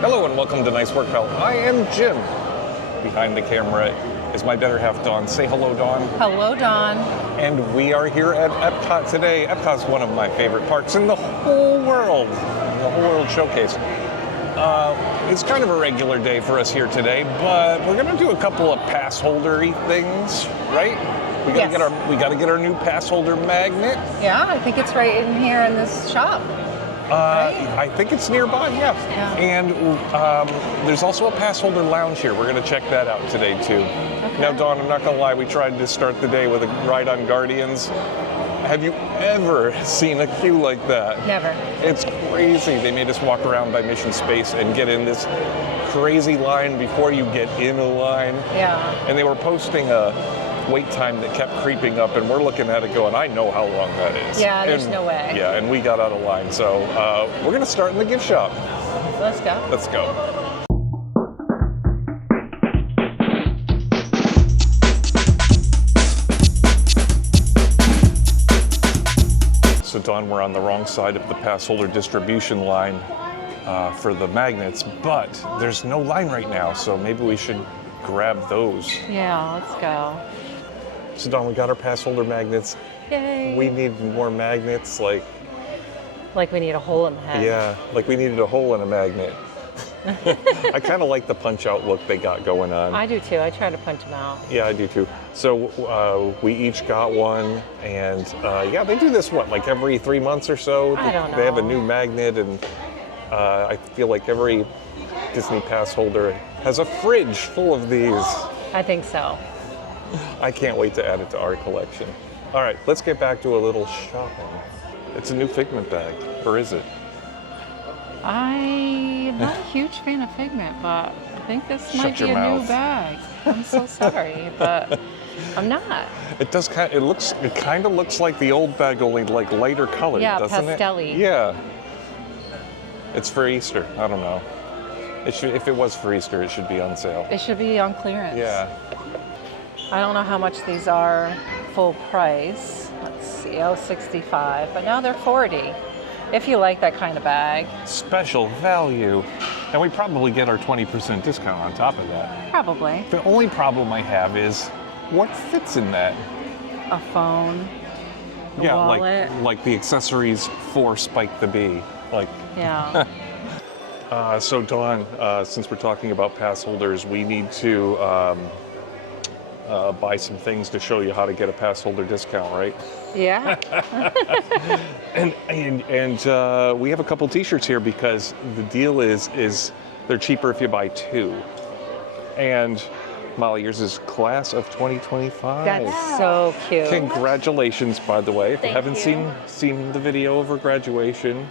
Hello and welcome to Nice Work, Pal. I am Jim. Behind the camera is my better half, Dawn. Say hello, Dawn. Hello, Dawn. And we are here at Epcot today. Epcot's one of my favorite parks in the whole world. The whole world showcase. It's kind of a regular day for us here today, but we're going to do a couple of pass holder-y things, right? We got to get our new pass holder magnet. Yeah, I think it's right in here in this shop. Right? I think it's nearby, yeah. And there's also a pass holder lounge here. We're going to check that out today, too. Okay. Now, Dawn, I'm not going to lie, we tried to start the day with a ride on Guardians. Have you ever seen a queue like that? Never. It's crazy. They made us walk around by Mission Space and get in this crazy line before you get in a line. Yeah. And they were posting a wait time that kept creeping up, and we're looking at it going, I know how long that is. Yeah, there's no way. Yeah, and we got out of line. So we're going to start in the gift shop. Let's go. Let's go. So, Dawn, we're on the wrong side of the pass holder distribution line for the magnets, but there's no line right now, so maybe we should grab those. Yeah, let's go. So, Dawn, we got our pass holder magnets. Yay. We need more magnets, like we need a hole in the head. Yeah, like we needed a hole in a magnet. I kind of like the punch-out look they got going on. I do too. I try to punch them out. Yeah, I do too. So we each got one, and yeah, they do this, what, like every 3 months or so? I don't know. They have a new magnet, and I feel like every Disney pass holder has a fridge full of these. I think so. I can't wait to add it to our collection. All right, let's get back to a little shopping. It's a new Figment bag, or is it? I'm not a huge fan of Figment, but I think this might be a new bag. I'm so sorry, but I'm not. It does kind. It kind of looks like the old bag, only like lighter colored, doesn't it? Yeah, pastel-y. Yeah. It's for Easter. I don't know. It should. If it was for Easter, it should be on sale. It should be on clearance. Yeah. I don't know how much these are full price. Let's see, $65, but now they're $40. If you like that kind of bag. Special value. And we probably get our 20% discount on top of that. Probably. The only problem I have is what fits in that? A phone, a wallet. like the accessories for Spike the Bee. Like. Yeah. So Dawn, since we're talking about pass holders, we need to buy some things to show you how to get a pass holder discount, right? Yeah. and we have a couple T-shirts here because the deal is they're cheaper if you buy two. And Molly, yours is class of 2025. That's so cute. Congratulations, by the way. If you haven't seen the video of her graduation,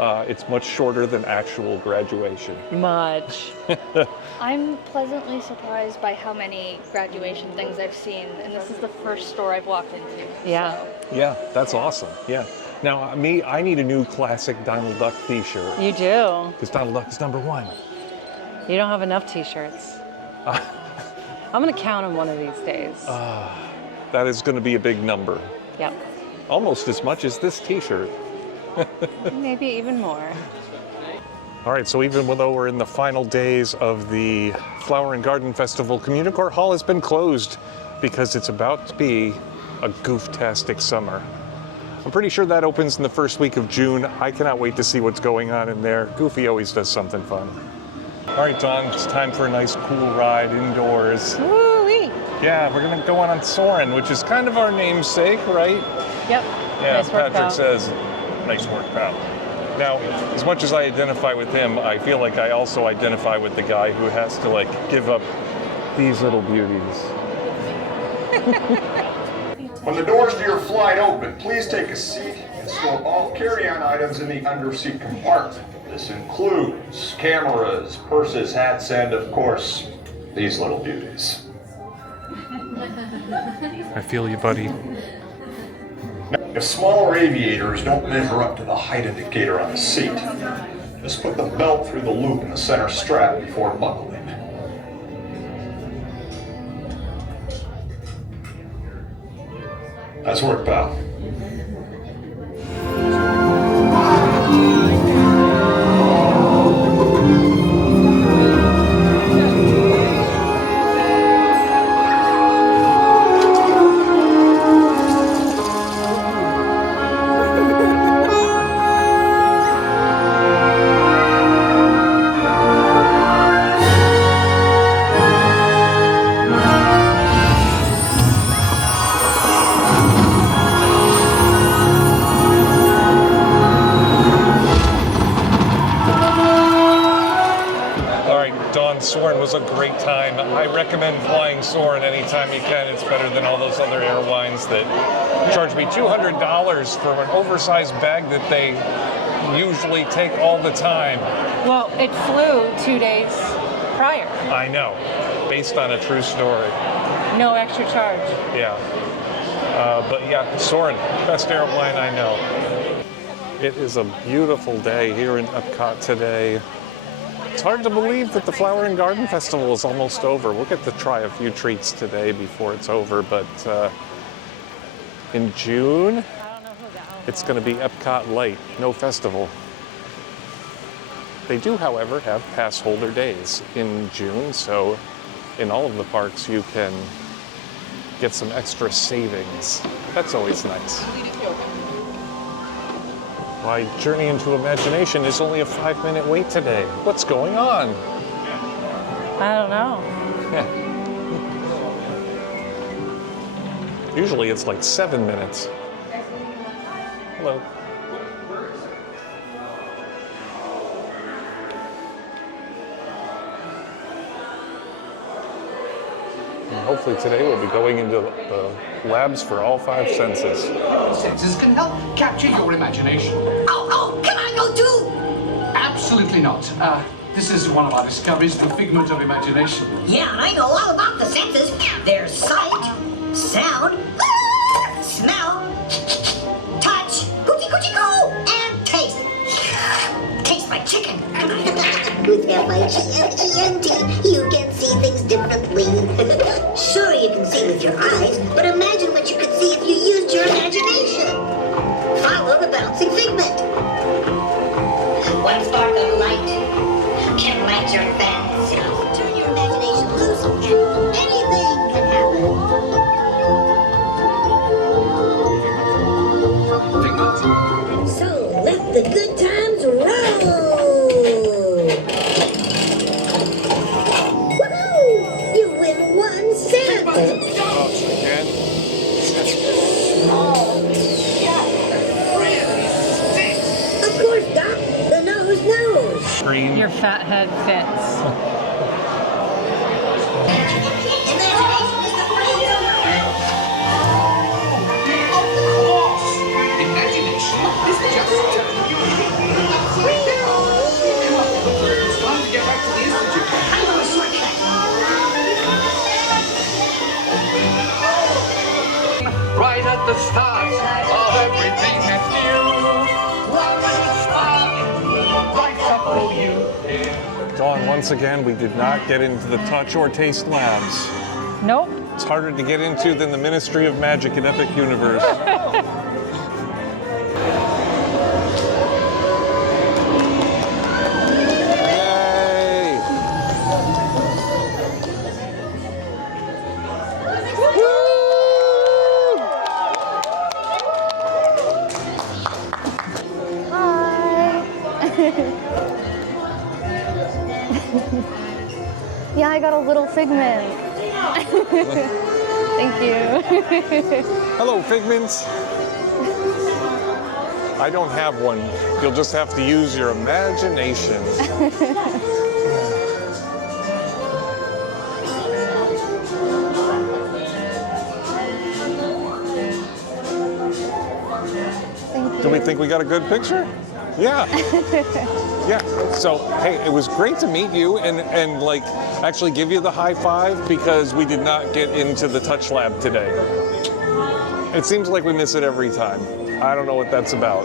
it's much shorter than actual graduation. Much. I'm pleasantly surprised by how many graduation things I've seen, and this is the first store I've walked into. Yeah. So. Yeah, that's awesome. Yeah. Now, I need a new classic Donald Duck T-shirt. You do. Because Donald Duck is #1. You don't have enough T-shirts. I'm going to count them one of these days. That is going to be a big number. Yep. Almost as much as this T-shirt. Maybe even more. All right, so even though we're in the final days of the Flower and Garden Festival, Communicore Hall has been closed because it's about to be a goof-tastic summer. I'm pretty sure that opens in the first week of June. I cannot wait to see what's going on in there. Goofy always does something fun. All right, Dawn, it's time for a nice cool ride indoors. Woo-wee! Yeah, we're gonna go on Soarin', which is kind of our namesake, right? Yep. Yeah, Nice work, Patrick pal. says, nice work, pal. Now, as much as I identify with him, I feel like I also identify with the guy who has to, like, give up these little beauties. When the doors to your flight open, please take a seat and store all carry-on items in the under-seat compartment. This includes cameras, purses, hats, and, of course, these little beauties. I feel you, buddy. If smaller aviators don't measure up to the height indicator on the seat, just put the belt through the loop in the center strap before buckling. Nice work, pal. Soarin' was a great time. I recommend flying Soarin' anytime you can. It's better than all those other airlines that charge me $200 for an oversized bag that they usually take all the time. Well, it flew 2 days prior. I know, based on a true story. No extra charge. Yeah. But yeah, Soarin', best airline I know. It is a beautiful day here in Epcot today. It's hard to believe that the Flower and Garden Festival is almost over. We'll get to try a few treats today before it's over, but in June, it's going to be Epcot Light, no festival. They do, however, have Passholder days in June, so in all of the parks you can get some extra savings. That's always nice. My Journey into Imagination is only a 5-minute wait today. What's going on? I don't know. Yeah. Usually it's like 7 minutes. Hello. And hopefully today we'll be going into the labs for all 5 senses. Senses can help capture your imagination. Oh, can I go too? Absolutely not. This is one of our discoveries, the Figment of imagination. Yeah, I know all about the senses. There's sight, sound, smell, touch, coochie-coochie-coo, and taste. Tastes like chicken. With F-I-G-M-E-T, you can see things differently. Sure, you can see with your eyes, but imagine what you could see if you used your imagination. Follow the bouncing figment. One spark of light can light your fancy. Turn your imagination loose and anything can happen. So let the good times roll. Again. Of course, Doc. The nose knows. Screen. Your fat head fits. Imagination is the freedom. Of course! Imagination is just telling you. Come on, it's time to get back to the Institute. I know a shortcut. Right at the start of everything that's new. One little spark lights up for you. Dawn, once again, we did not get into the touch or taste labs. Nope. It's harder to get into than the Ministry of Magic in Epic Universe. Yay! Yeah, I got a little Figment. Thank you. Hello, Figment. I don't have one. You'll just have to use your imagination. Thank you. Do we think we got a good picture? Yeah. Yeah. So, hey, it was great to meet you and like actually give you the high five because we did not get into the touch lab today. It seems like we miss it every time. I don't know what that's about.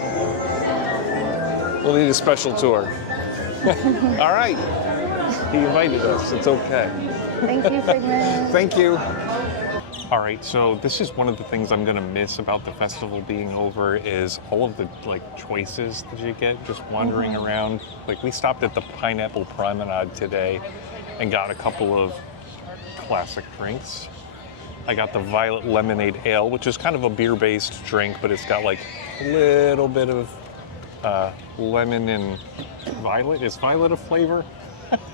We'll need a special tour. All right. He invited us. It's okay. Thank you, Figment. Thank you. All right, so this is one of the things I'm gonna miss about the festival being over is all of the like choices that you get just wandering around. Like we stopped at the Pineapple Promenade today and got a couple of classic drinks. I got the Violet Lemonade Ale, which is kind of a beer-based drink, but it's got like a little bit of lemon and violet. Is violet a flavor?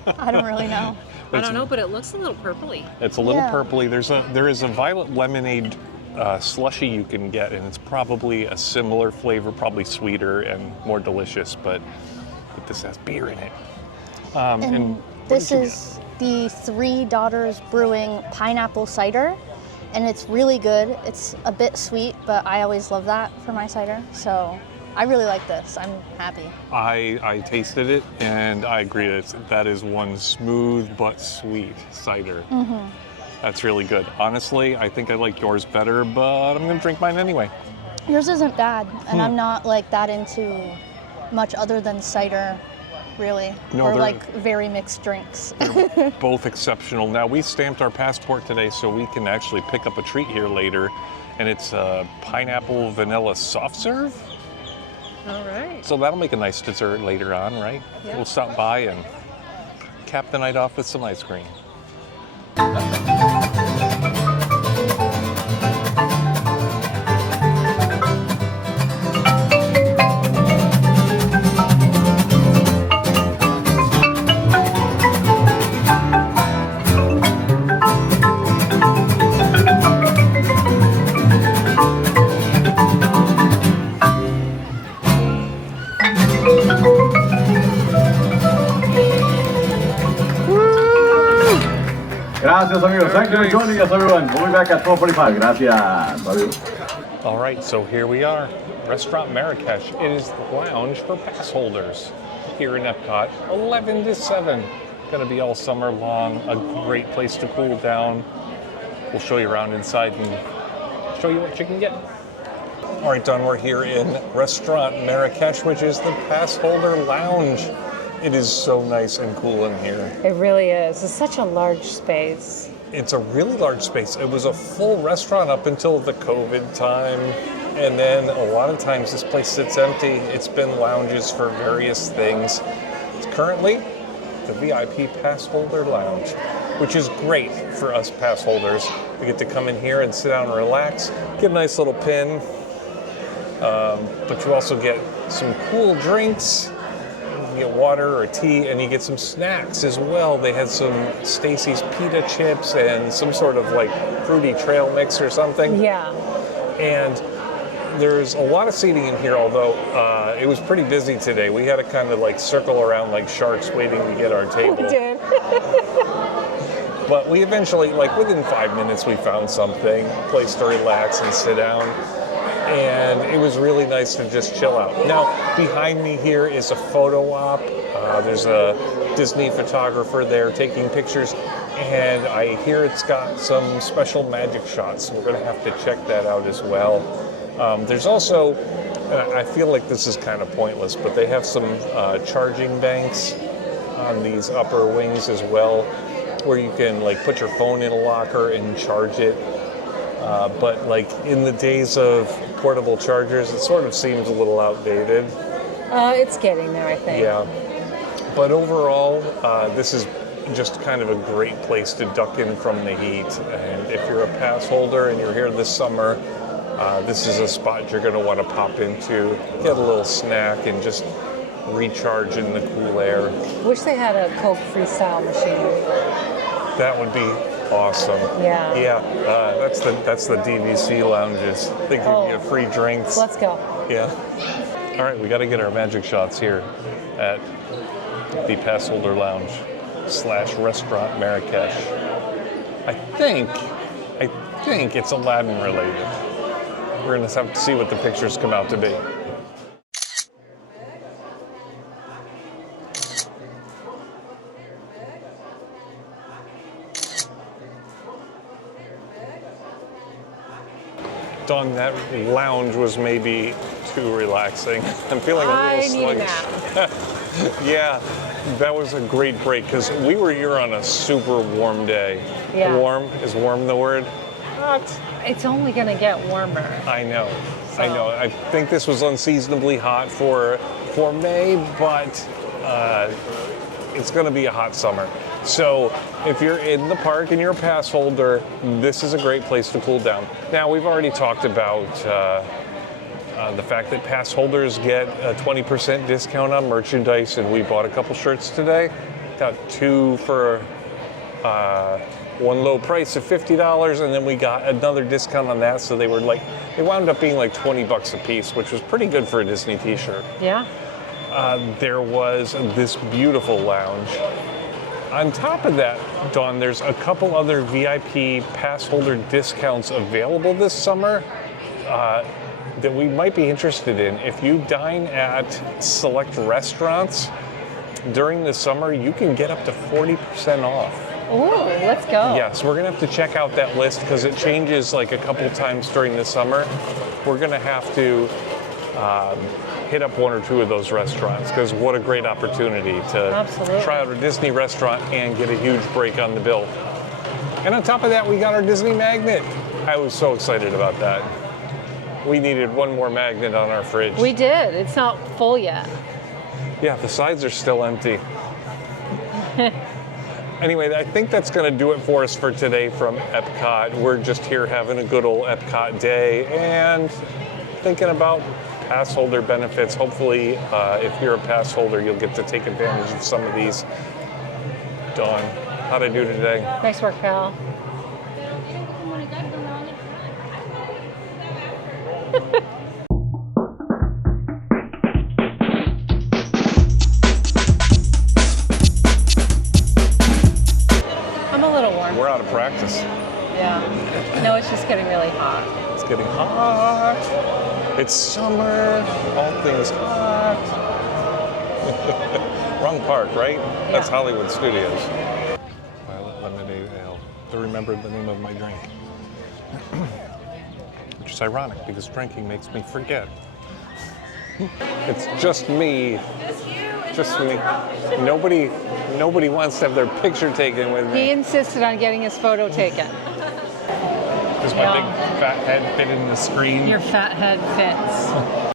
I don't really know. I don't know, but it looks a little purpley. It's a little Yeah. purpley. There is a violet lemonade slushy you can get, and it's probably a similar flavor, probably sweeter and more delicious, but this has beer in it. And what this did you is the Three Daughters Brewing pineapple cider, and it's really good. It's a bit sweet, but I always love that for my cider. So I really like this. I'm happy. I tasted it and I agree that is one smooth but sweet cider. That's really good. Honestly, I think I like yours better, but I'm gonna drink mine anyway. Yours isn't bad, and I'm not like that into much other than cider, really, No, or they're- like very mixed drinks. Both exceptional. Now, we stamped our passport today so we can actually pick up a treat here later, and it's a pineapple vanilla soft serve. All right. So that'll make a nice dessert later on, right? Yeah. We'll stop by and cap the night off with some ice cream. Gracias, amigos. Thank you for joining us, everyone. We'll be back at 12:45. Gracias. Love you. All right, so here we are, Restaurant Marrakesh. It is the lounge for pass holders here in Epcot, 11 to 7. Gonna be all summer long, a great place to cool down. We'll show you around inside and show you what you can get. All right, Don, we're here in Restaurant Marrakesh, which is the pass holder lounge. It is so nice and cool in here. It really is. It's such a large space. It's a really large space. It was a full restaurant up until the COVID time. And then a lot of times this place sits empty. It's been lounges for various things. It's currently the VIP pass holder lounge, which is great for us pass holders. We get to come in here and sit down and relax, get a nice little pin. But you also get some cool drinks. You get water or tea, and you get some snacks as well. They had some Stacy's pita chips and some sort of like fruity trail mix or something. Yeah. And there's a lot of seating in here, although it was pretty busy today. We had to kind of like circle around like sharks waiting to get our table. We did. But we eventually, like within 5 minutes, we found something, place to relax and sit down. And it was really nice to just chill out. Now, behind me here is a photo op. There's a Disney photographer there taking pictures, and I hear it's got some special magic shots, so we're gonna have to check that out as well. There's also, and I feel like this is kind of pointless, but they have some charging banks on these upper wings as well, where you can like put your phone in a locker and charge it. But like in the days of portable chargers, it sort of seems a little outdated. It's getting there, I think. Yeah. But overall, this is just kind of a great place to duck in from the heat. And if you're a pass holder and you're here this summer, this is a spot you're going to want to pop into, get a little snack, and just recharge in the cool air. Wish they had a Coke freestyle machine. That would be awesome. Yeah. Yeah, that's the DVC lounges. They give you free drinks. Let's go. Yeah. All right, we got to get our magic shots here at the Passholder Lounge / Restaurant Marrakesh. I think it's Aladdin related. We're gonna have to see what the pictures come out to be. Dawn, that lounge was maybe too relaxing. I'm feeling a little sluggish. Yeah, that was a great break because we were here on a super warm day. Yeah. Warm? Is warm the word? It's only going to get warmer. I know. I know. I think this was unseasonably hot for May, but it's going to be a hot summer. So if you're in the park and you're a pass holder, this is a great place to cool down. Now, we've already talked about the fact that pass holders get a 20% discount on merchandise, and we bought a couple shirts today. Got two for one low price of $50, and then we got another discount on that, so they wound up being like $20 a piece, which was pretty good for a Disney t-shirt. Yeah. There was this beautiful lounge. On top of that, Dawn, there's a couple other VIP pass holder discounts available this summer that we might be interested in. If you dine at select restaurants during the summer, you can get up to 40% off. Ooh, let's go. Yes, we're gonna have to check out that list because it changes like a couple times during the summer. We're gonna have to hit up one or two of those restaurants because what a great opportunity to Absolutely. try out a Disney restaurant and get a huge break on the bill. And on top of that, we got our Disney magnet. I was so excited about that. We needed one more magnet on our fridge. We did. It's not full yet. Yeah, the sides are still empty. Anyway, I think that's going to do it for us for today from Epcot. We're just here having a good old Epcot day and thinking about pass holder benefits. Hopefully, if you're a pass holder, you'll get to take advantage of some of these. Dawn, how'd I do today? Nice work, pal. I'm a little warm. We're out of practice. Yeah. No, it's just getting really hot. It's getting hot. It's summer. All things hot. Wrong park, right? That's Hollywood Studios. Violet Lemonade Ale. To remember the name of my drink. Which is ironic because drinking makes me forget. It's just me. Just me. Nobody wants to have their picture taken with me. He insisted on getting his photo taken. Does my big fat head fit in the screen? Your fat head fits.